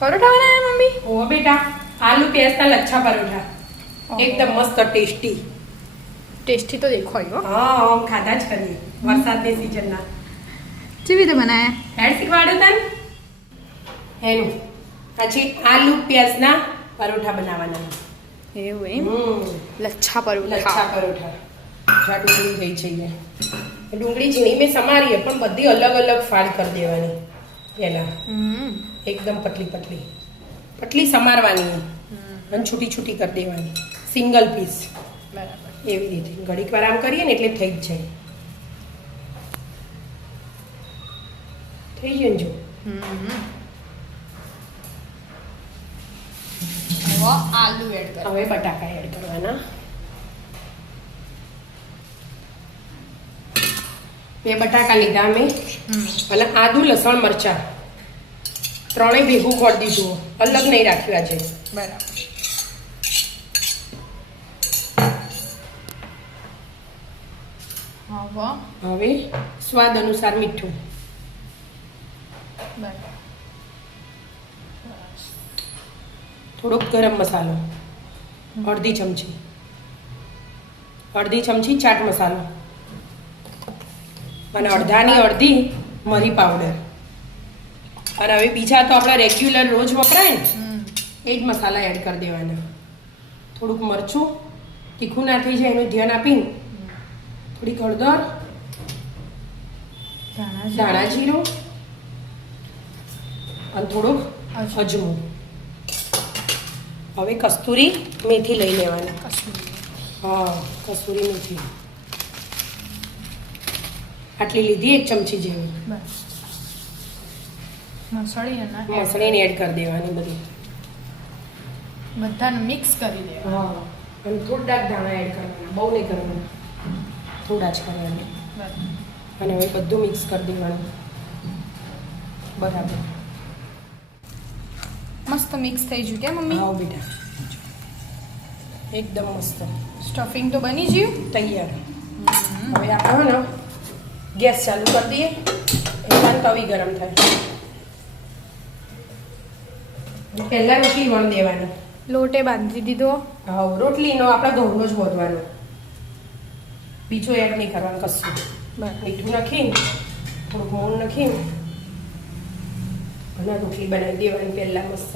परोठा बनाया मम्मी? ओ बेटा आलू प्याज का लच्छा परोठा एकदम मस्त टेस्टी। टेस्टी तो देखो ही हो। हाँ हम खाधा ज करिए वरसाद ने सीजन ना કેવી રીતે બનાયા? हेड શીખવાડ્યું તને એનું પછી આલુ પ્યાજના પરોઠા બનાવવાના એવું એમ? લચ્છા પરોઠા. લચ્છા પરોઠા જા ડુંગળી થઈ જઈએ ડુંગળી ઝીણી મેં સમારી પણ બધી અલગ અલગ ફાળ કરી દેવાની પહેલા એકદમ પતલી પતલી પતલી સમારવાની અને છૂટી છૂટી કરી દેવાની સિંગલ પીસ બરાબર. એવી રીતે ઘડીક વાર આમ કરીએ ને એટલે થઈ જ જાય થઈ જાય જો હવે આલુ એડ કરો. હવે બટાકા એડ કરવાના બે બટાકા લીધા અમે અને આદુ લસણ મરચા ત્રણેય ભેગું કરી દીધું અલગ નહીં રાખ્યું આજે બરાબર. હવે સ્વાદ અનુસાર મીઠું બરાબર. થોડોક ગરમ મસાલો અડધી ચમચી ચાટ મસાલો અને અડધાની અડધી મરી પાવડર અને હવે બીજા તો આપણા રેગ્યુલર રોજ વપરાય ને એ જ મસાલા એડ કરી દેવાના થોડુંક મરચું તીખું ના થઈ જાય એનું ધ્યાન આપીને થોડીક હળદર ધાણા જીરું અને થોડુંક અજમો હવે કસ્તુરી મેથી લઈ લેવાની હા કસ્તુરી મેથી આટલી લીધી 1 ચમચી જેવી મસળીને એડ કરી દેવાની બધી બધાને મિક્સ કરી દેવા. હા અને થોડાક દાણા એડ કરવાના બહુ નહીં કરવાના થોડા જ કરવાના અને હવે બધું મિક્સ કરી દેવાનું બરાબર મસ્ત મિક્સ થઈ ગયું કે મમ્મી? હા બેટા એકદમ મસ્ત સ્ટફિંગ તો બની ગયું તૈયાર હવે આપણે ને ગેસ ચાલુ કરી દઈએ એટલે તવી ગરમ થાય પહેલા રોટલી વણ દેવાની લોટે બાંધી દીધો. હા રોટલીનો આપણા ઘઉંનો જ વધવાનો બીજો એડ નહીં કરવાનું કશું મીઠું નાખીને થોડુંક મોણ નાખીને અને રોટલી બનાવી દેવાની પહેલા મસ્ત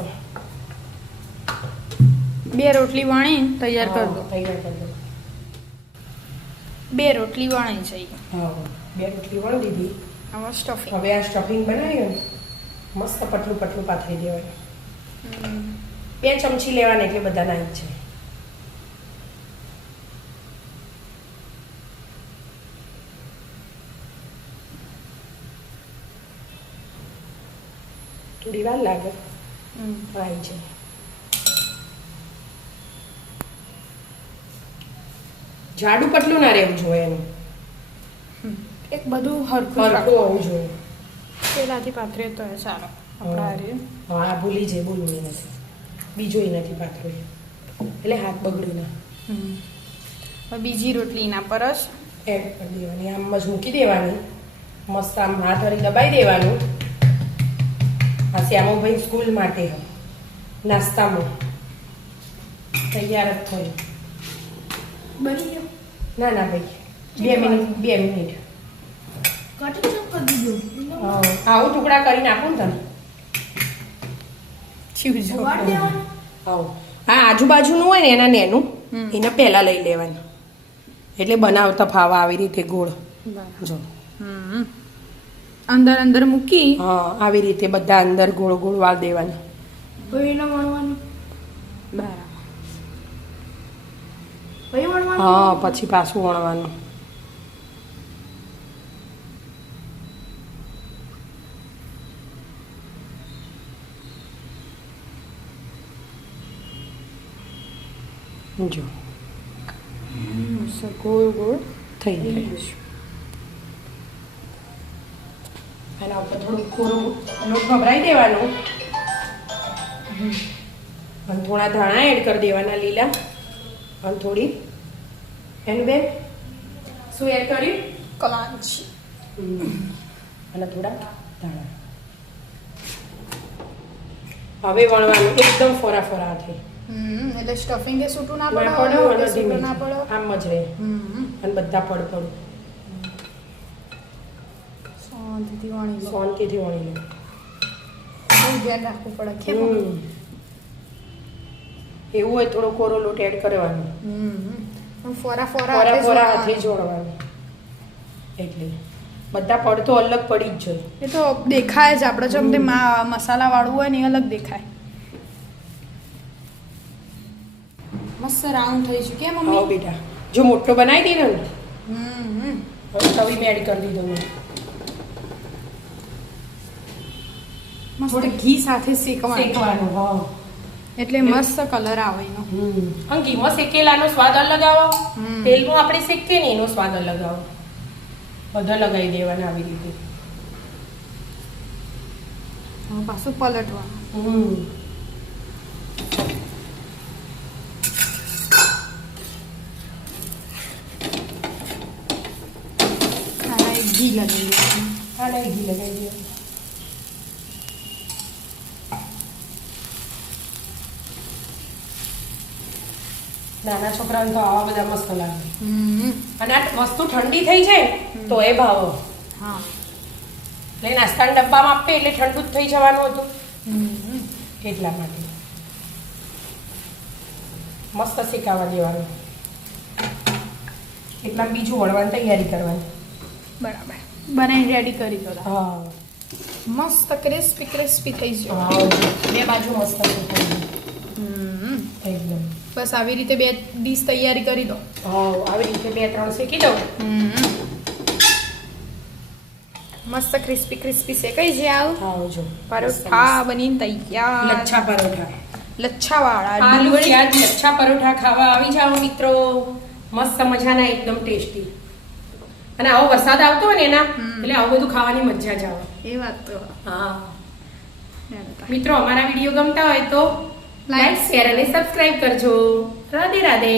2 રોટલી વણી તૈયાર કરી દો. તૈયાર કરી દો 2 રોટલી વણી જઈએ. હા 2 રોટલી વણી દીધી હવે સ્ટફિંગ. હવે આ સ્ટફિંગ બનાવ્યું મસ્ત પતલું પતલું પાથરી દેવાનું 2 ચમચી લેવાના એટલે બધા નાઈ છે થોડી વાર લાગે આવી છે જાડું પતલું ના રહેવું જોઈએ એનું એક બધું હરખું હરખું હોવું જોઈએ પેલાથી પાથરીએ તો એ સારો આપણા હારે. હા ભૂલી જાય બોલવું એ નથી બીજો એ નથી પાથરો એટલે હાથ બગડ્યું ના. હવે બીજી રોટલી એના પર જ એડ કરી દેવાની આમ જ મૂકી દેવાની મસ્ત આમ હાથ હરી દબાઈ દેવાનું આ શ્યામુભાઈ સ્કૂલ માટે નાસ્તામાં તૈયાર જ થયું બની ગયો. ના ના ભાઈ 2 મિનિટ કટિંગ ચપ કરી દીધું. આવું ટુકડા કરીને આપું ને તને આવું હા આજુબાજુનું હોય ને એના નેનું એને પહેલા લઈ લેવાનું એટલે બનાવતા ફાવા આવી રીતે ગોળ જો અંદર અંદર મૂકી હા આવી રીતે બધા અંદર ગોળ ગોળ વાળ દેવાના બરાબર. હા પછી પાછું વણવાનું જો ગોળ ગોળ થઈ ગયું એના ઉપર થોડું કોરું લોટ ભભરાઈ દેવાનું અને થોડા ધાણા એડ કરી દેવાના લીલા અને થોડી એનું બેન શું એડ કર્યું કલાંચી અને થોડા ધાણા હવે વણવાનું એકદમ ફોરા ફોરા હાથે એટલે સ્ટફિંગ એ છૂટું ના ના પડે પડે કે અને છૂટું ધીમે ના પડે આમ જ રહે અને બધા પડ શાંતિથી વણી લો શાંતિથી વણી લો બહુ ધ્યાન રાખવું પડે કેમ એવું હોય થોડો કોરો લોટ એડ કરવાનો પણ ફોરા ફોરા ફોરા હાથે જોડવાનું એટલે બધા પડ તો અલગ પડી જ જોઈએ એ તો દેખાય જ આપણે જેમ તે મસાલા વાળું હોય ને એ અલગ દેખાય મસ્ત રાઉન્ડ થઈ છે કેમ હા મમ્મી બેટા જો મોટો બનાવી દીધો ને હમ હવે તવી એડ કરી દીધો મેં મસ્ત ઘી સાથે શેકવાનું શેકવાનું હા એટલે મસ્ત કલર આવે એનો અને ઘીમાં શેકેલાનો સ્વાદ અલગ આવો તેલમાં આપણે શેકીએ ને એનો સ્વાદ અલગ આવો બધા લગાવી દેવાના આવી રીતે હવે પાછું પલટવાનું આ એક ઘી લગાવી દેવાનું હા નહીં ઘી લગાવી દેવાનું નાના છોકરાઓને તો આવા બધા મસ્ત લાગે અને આ વસ્તુ ઠંડી થઈ જાય તો એ ભાવો હા એટલે નાસ્તાના ડબ્બામાં આપે એટલે ઠંડુ જ થઈ જવાનું હતું એટલા માટે મસ્ત શેકાવા દેવાનું એટલા બીજું વળવાની તૈયારી કરવાની બરાબર બનાવી રેડી કરી દો હા મસ્ત ક્રિસ્પી ક્રિસ્પી થઈ જાય હા બે બાજુ મસ્ત શેકાવી એકદમ બસ આવી રીતે બે ડીશ તૈયારી કરી દો હા આવી રીતે 2-3 શેકી દઉં મસ્ત ક્રિસ્પી ક્રિસ્પી શેકાઈ જાય હા જો પરોઠા બનીને તૈયાર લચ્છા પરોઠા લચ્છા વાળા આલુ પ્યાજ લચ્છા પરોઠા ખાવા આવી જાઓ મિત્રો મસ્ત મજાના એકદમ ટેસ્ટી અને આવો વરસાદ આવતો હોય ને એના એટલે આવું બધું ખાવાની મજા જ આવે એ વાત તો હા મિત્રો અમારા વિડીયો ગમતા હોય તો લાઈક શેર અને સબસ્ક્રાઇબ કરજો રાધે રાધે